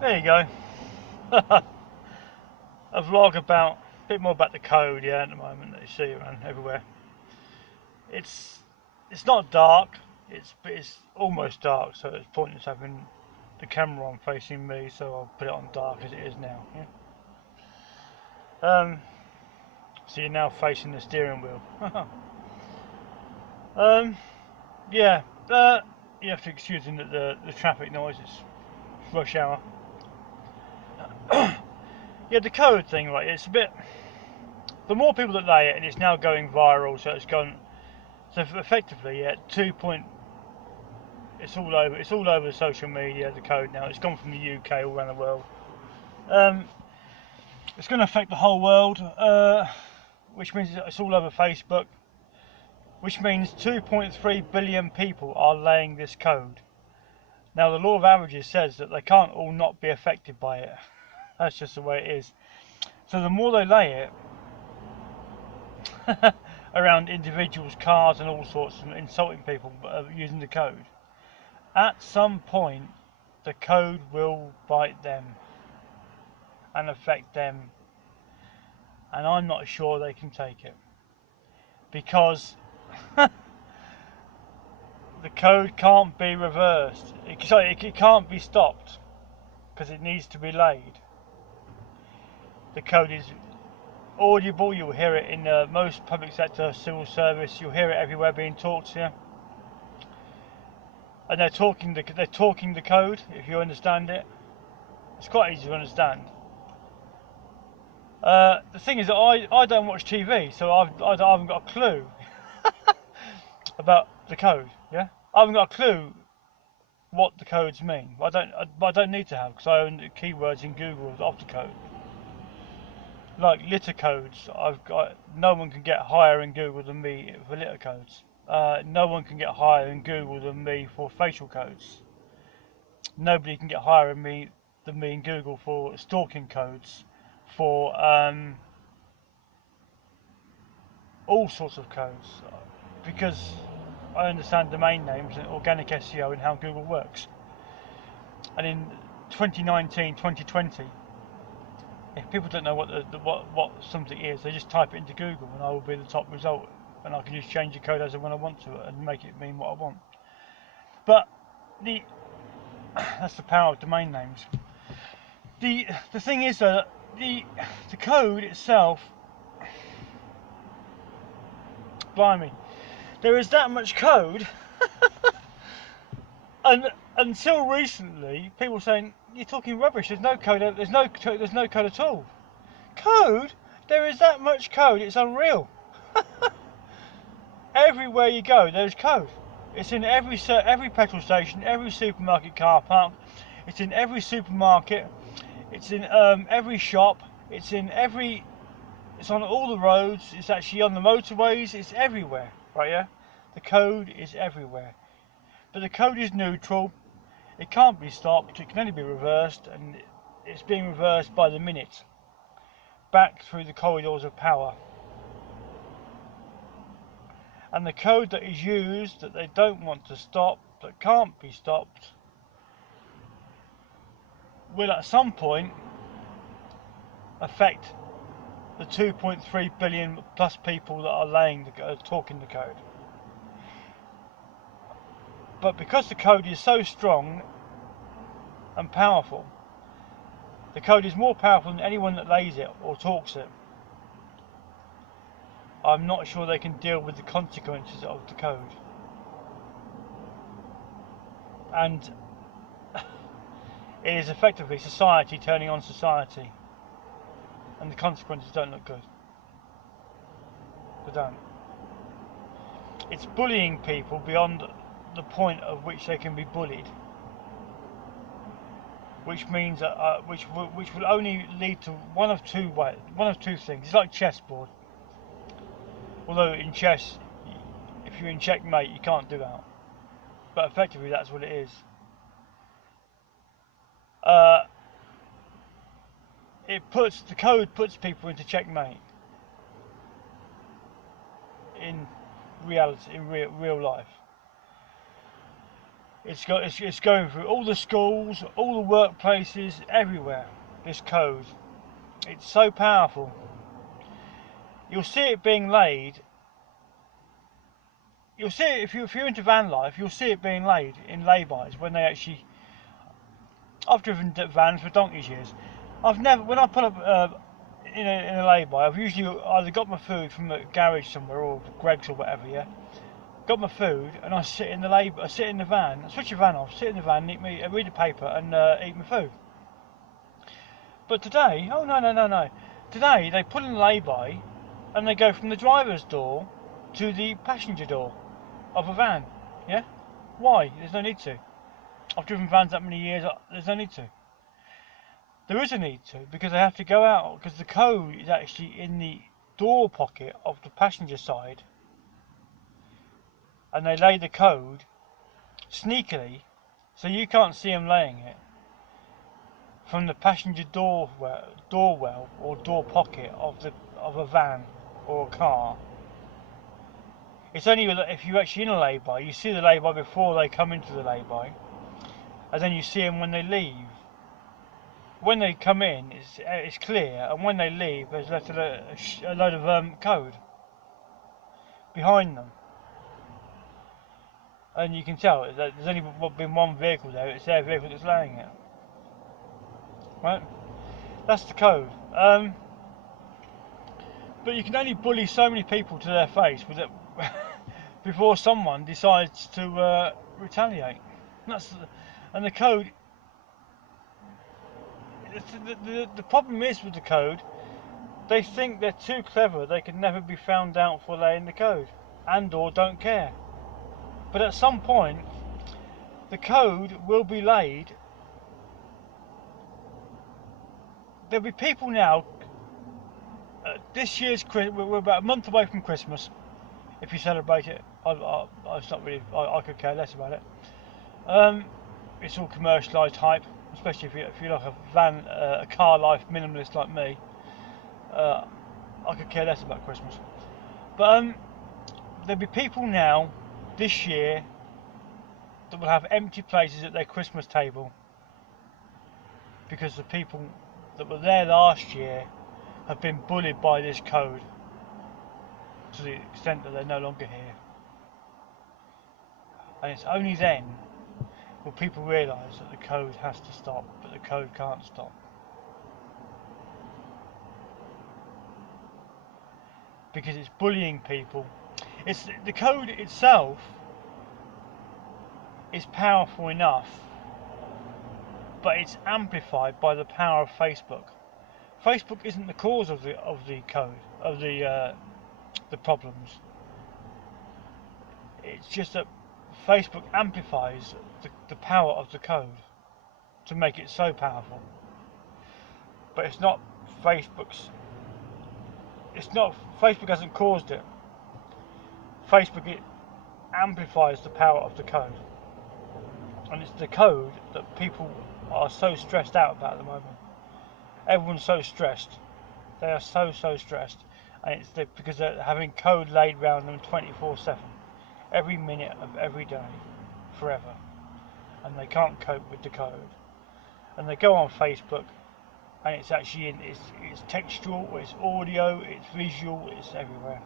There you go. A vlog about a bit more about the code, yeah, at the moment that you see around everywhere. It's it's not dark. It's almost dark, so it's pointless having the camera on facing me. So I'll put it on dark as it is now. Yeah. So you're now facing the steering wheel. um, yeah. You have to excuse the traffic noise. It's rush hour. Yeah, the code thing, right? It's a bit. The more people that lay it, and it's now going viral, so it's gone. So effectively, yeah, 2 point. It's all over. It's all over social media. The code now. It's gone from the UK all around the world. Um, it's going to affect the whole world, which means it's all over Facebook. Which means 2.3 billion people are laying this code. Now, the law of averages says that they can't all not be affected by it. That's just the way it is. So the more they lay it around individuals, cars, and all sorts, and insulting people using the code, at some point the code will bite them and affect them, and I'm not sure they can take it because the code can't be reversed. It can't be stopped because it needs to be laid. The code is audible. You'll hear it in most public sector, civil service. You'll hear it everywhere being talked here, and they're talking the code. If you understand it, it's quite easy to understand. The thing is that I don't watch TV, so I haven't got a clue about the code. Yeah, I haven't got a clue what the codes mean. I don't need to have because I own the keywords in Google of the code. Like litter codes, I've got no one can get higher in Google than me for litter codes. No one can get higher in Google than me for facial codes. Nobody can get higher than me in Google for stalking codes, for all sorts of codes, because I understand domain names and organic SEO and how Google works. And in 2019, 2020, if people don't know what something is, they just type it into Google and I will be the top result, and I can just change the code as and when I want to and make it mean what I want. But the that's the power of domain names. The thing is that the code itself, blimey, there is that much code, and until recently, people saying you're talking rubbish. There's no code. There's no code at all. Code? There is that much code. It's unreal. Everywhere you go, there's code. It's in every petrol station, every supermarket car park. It's in every supermarket. It's in every shop. It's in every. It's on all the roads. It's actually on the motorways. It's everywhere, right? Yeah. The code is everywhere, but the code is neutral. It can't be stopped. It can only be reversed, and it's being reversed by the minute, back through the corridors of power. And the code that is used, that they don't want to stop, that can't be stopped, will at some point affect the 2.3 billion plus people that are talking the code. But because the code is so strong and powerful, the code is more powerful than anyone that lays it or talks it. I'm not sure they can deal with the consequences of the code. And it is effectively society turning on society. And the consequences don't look good. They don't. It's bullying people beyond the point of which they can be bullied. Which means that which will only lead to one of two things. It's like chessboard. Although in chess, if you're in checkmate, you can't do that. But effectively, that's what it is. The code puts people into checkmate in reality, in real life. It's going through all the schools, all the workplaces, everywhere. This code, it's so powerful. You'll see it being laid. You'll see it if you're into van life. You'll see it being laid in lay-bys when they actually. I've driven vans for donkey's years. I've never, when I pull up in a lay-by, I've usually either got my food from a garage somewhere or Greggs or whatever. Yeah, got my food and I sit in the van. I switch the van off, sit in the van, read the paper and eat my food. But today, oh no. Today they pull in the lay-by and they go from the driver's door to the passenger door of a van. Yeah, why? There's no need to. I've driven vans that many years. There's no need to. There is a need to, because they have to go out, because the code is actually in the door pocket of the passenger side, and they lay the code sneakily, so you can't see them laying it, from the passenger door well or door pocket of a van or a car. It's only if you're actually in a lay-by, you see the lay-by before they come into the lay-by, and then you see them when they leave. When they come in, it's clear, and when they leave, there's left a load of code behind them, and you can tell that there's only been one vehicle there. It's their vehicle that's laying it. Right? That's the code. But you can only bully so many people to their face with it before someone decides to retaliate. And the code. The problem is with the code, they think they're too clever, they can never be found out for laying the code, and or don't care. But at some point, the code will be laid. There'll be people now, this year's, we're about a month away from Christmas, if you celebrate it. It's not really, I could care less about it. It's all commercialised hype. Especially if you're like a car life minimalist like me, I could care less about Christmas. But there'll be people now this year that will have empty places at their Christmas table because the people that were there last year have been bullied by this code to the extent that they're no longer here. And it's only then will people realise that the code has to stop, but the code can't stop. Because it's bullying people. The code itself is powerful enough, but it's amplified by the power of Facebook. Facebook isn't the cause of the code, of the problems. It's just that Facebook amplifies the power of the code to make it so powerful. But it's not Facebook's. Facebook hasn't caused it. It amplifies the power of the code. And it's the code that people are so stressed out about at the moment. Everyone's so stressed. They are so stressed. And it's because they're having code laid around them 24/7. Every minute of every day, forever, and they can't cope with the code. And they go on Facebook, and it's actually it's textual, it's audio, it's visual, it's everywhere,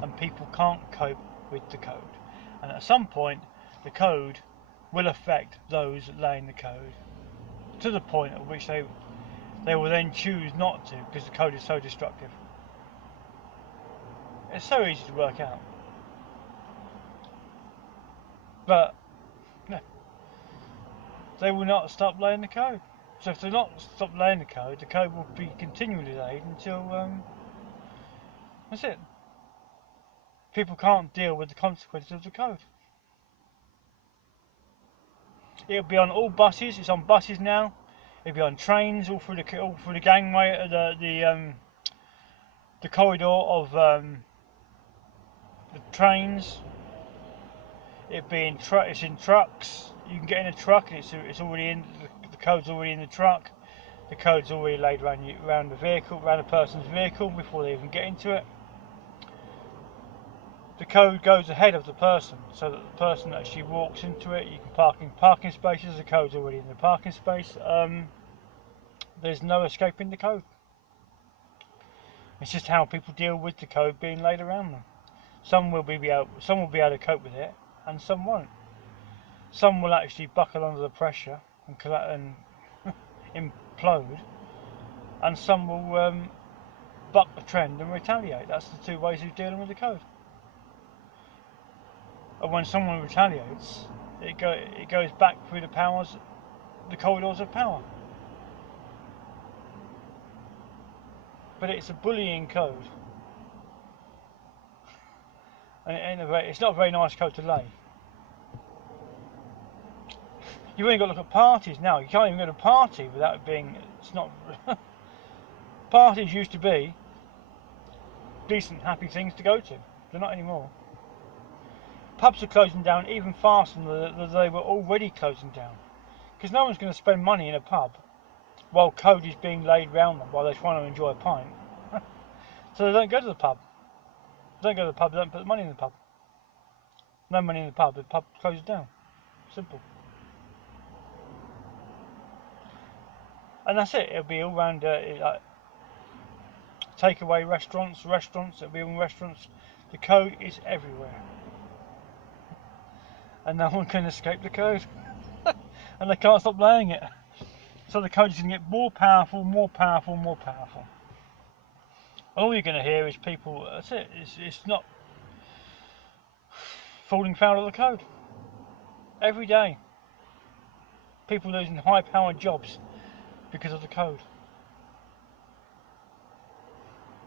and people can't cope with the code. And at some point, the code will affect those laying the code, to the point at which they will then choose not to, because the code is so destructive. It's so easy to work out. But no, they will not stop laying the code. So if they not stop laying the code will be continually laid until that's it. People can't deal with the consequences of the code. It'll be on all buses. It's on buses now. It'll be on trains, all through the gangway, the corridor of the trains. It's in trucks. You can get in a truck, and it's already in. The code's already in the truck. The code's already laid around the vehicle, around a person's vehicle before they even get into it. the code goes ahead of the person, so that the person actually walks into it. You can park in parking spaces. The code's already in the parking space. There's no escaping the code. It's just how people deal with the code being laid around them. Some will be able to cope with it, and some won't. Some will actually buckle under the pressure and implode, and some will buck the trend and retaliate. That's the two ways of dealing with the code. And when someone retaliates, it goes back through the corridors of power. But it's a bullying code, and it's not a very nice code to lay. You've only got to look at parties now. You can't even go to a party without it being. It's not. Parties used to be decent, happy things to go to. They're not anymore. Pubs are closing down even faster than they were already closing down, because no one's going to spend money in a pub while code is being laid round them while they're trying to enjoy a pint. So they don't go to the pub. They don't go to the pub. They don't put the money in the pub. No money in the pub closes down. Simple. And that's it. It'll be all round takeaway restaurants. It'll be all restaurants. The code is everywhere, and no one can escape the code, and they can't stop laying it. So the code is going to get more powerful, more powerful, more powerful. All you're going to hear is people. That's it. It's not falling foul of the code. Every day, people losing high-powered jobs because of the code,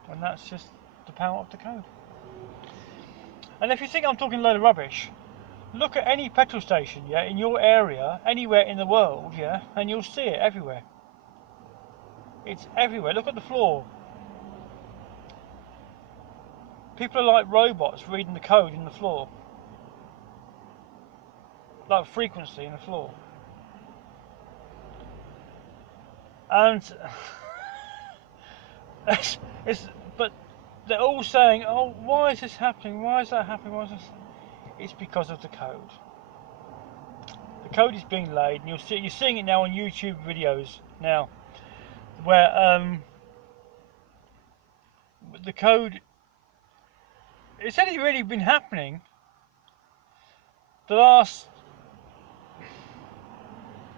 and that's just the power of the code. And if you think I'm talking a load of rubbish, look at any petrol station, yeah, in your area, anywhere in the world, yeah, and you'll see it everywhere. It's everywhere. Look at the floor. People are like robots reading the code in the floor, like frequency in the floor. And but they're all saying, "Oh, why is this happening? Why is that happening? Why is this?" It's because of the code. The code is being laid, and you're seeing it now on YouTube videos now, where the code. It's only really been happening the last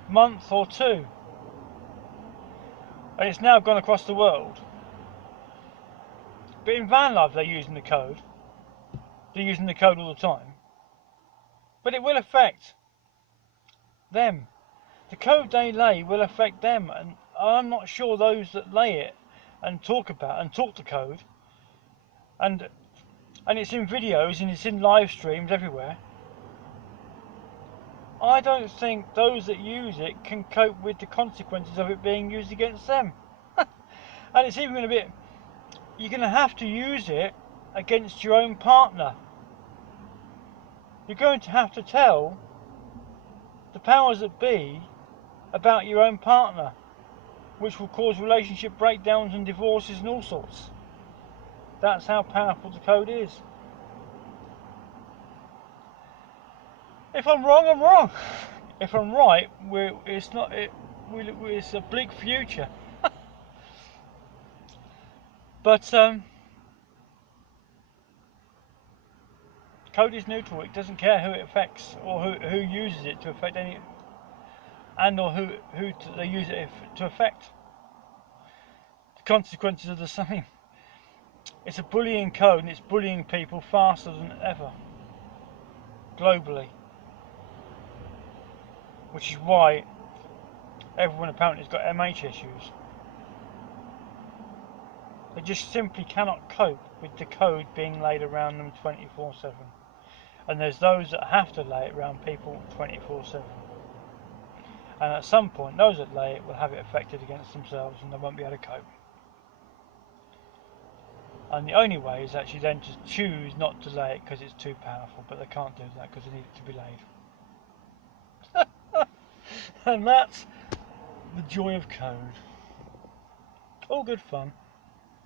month or two, and it's now gone across the world. But in van life, they're using the code. They're using the code all the time. But it will affect them. The code they lay will affect them, and I'm not sure those that lay it and talk the code, and it's in videos and it's in live streams everywhere. I don't think those that use it can cope with the consequences of it being used against them. And it's even going to be, you're going to have to use it against your own partner. You're going to have to tell the powers that be about your own partner, which will cause relationship breakdowns and divorces and all sorts. That's how powerful the code is. If I'm wrong, I'm wrong. If I'm right, it's a bleak future. But code is neutral. It doesn't care who it affects or who uses it to affect any, and or who they use it to affect. The consequences are the same. It's a bullying code, and it's bullying people faster than ever, globally. Which is why everyone apparently has got MH issues. They just simply cannot cope with the code being laid around them 24/7. And there's those that have to lay it around people 24/7. And at some point, those that lay it will have it affected against themselves, and they won't be able to cope. And the only way is actually then to choose not to lay it because it's too powerful, but they can't do that because they need it to be laid. And that's the joy of code. All good fun.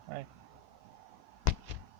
Hey.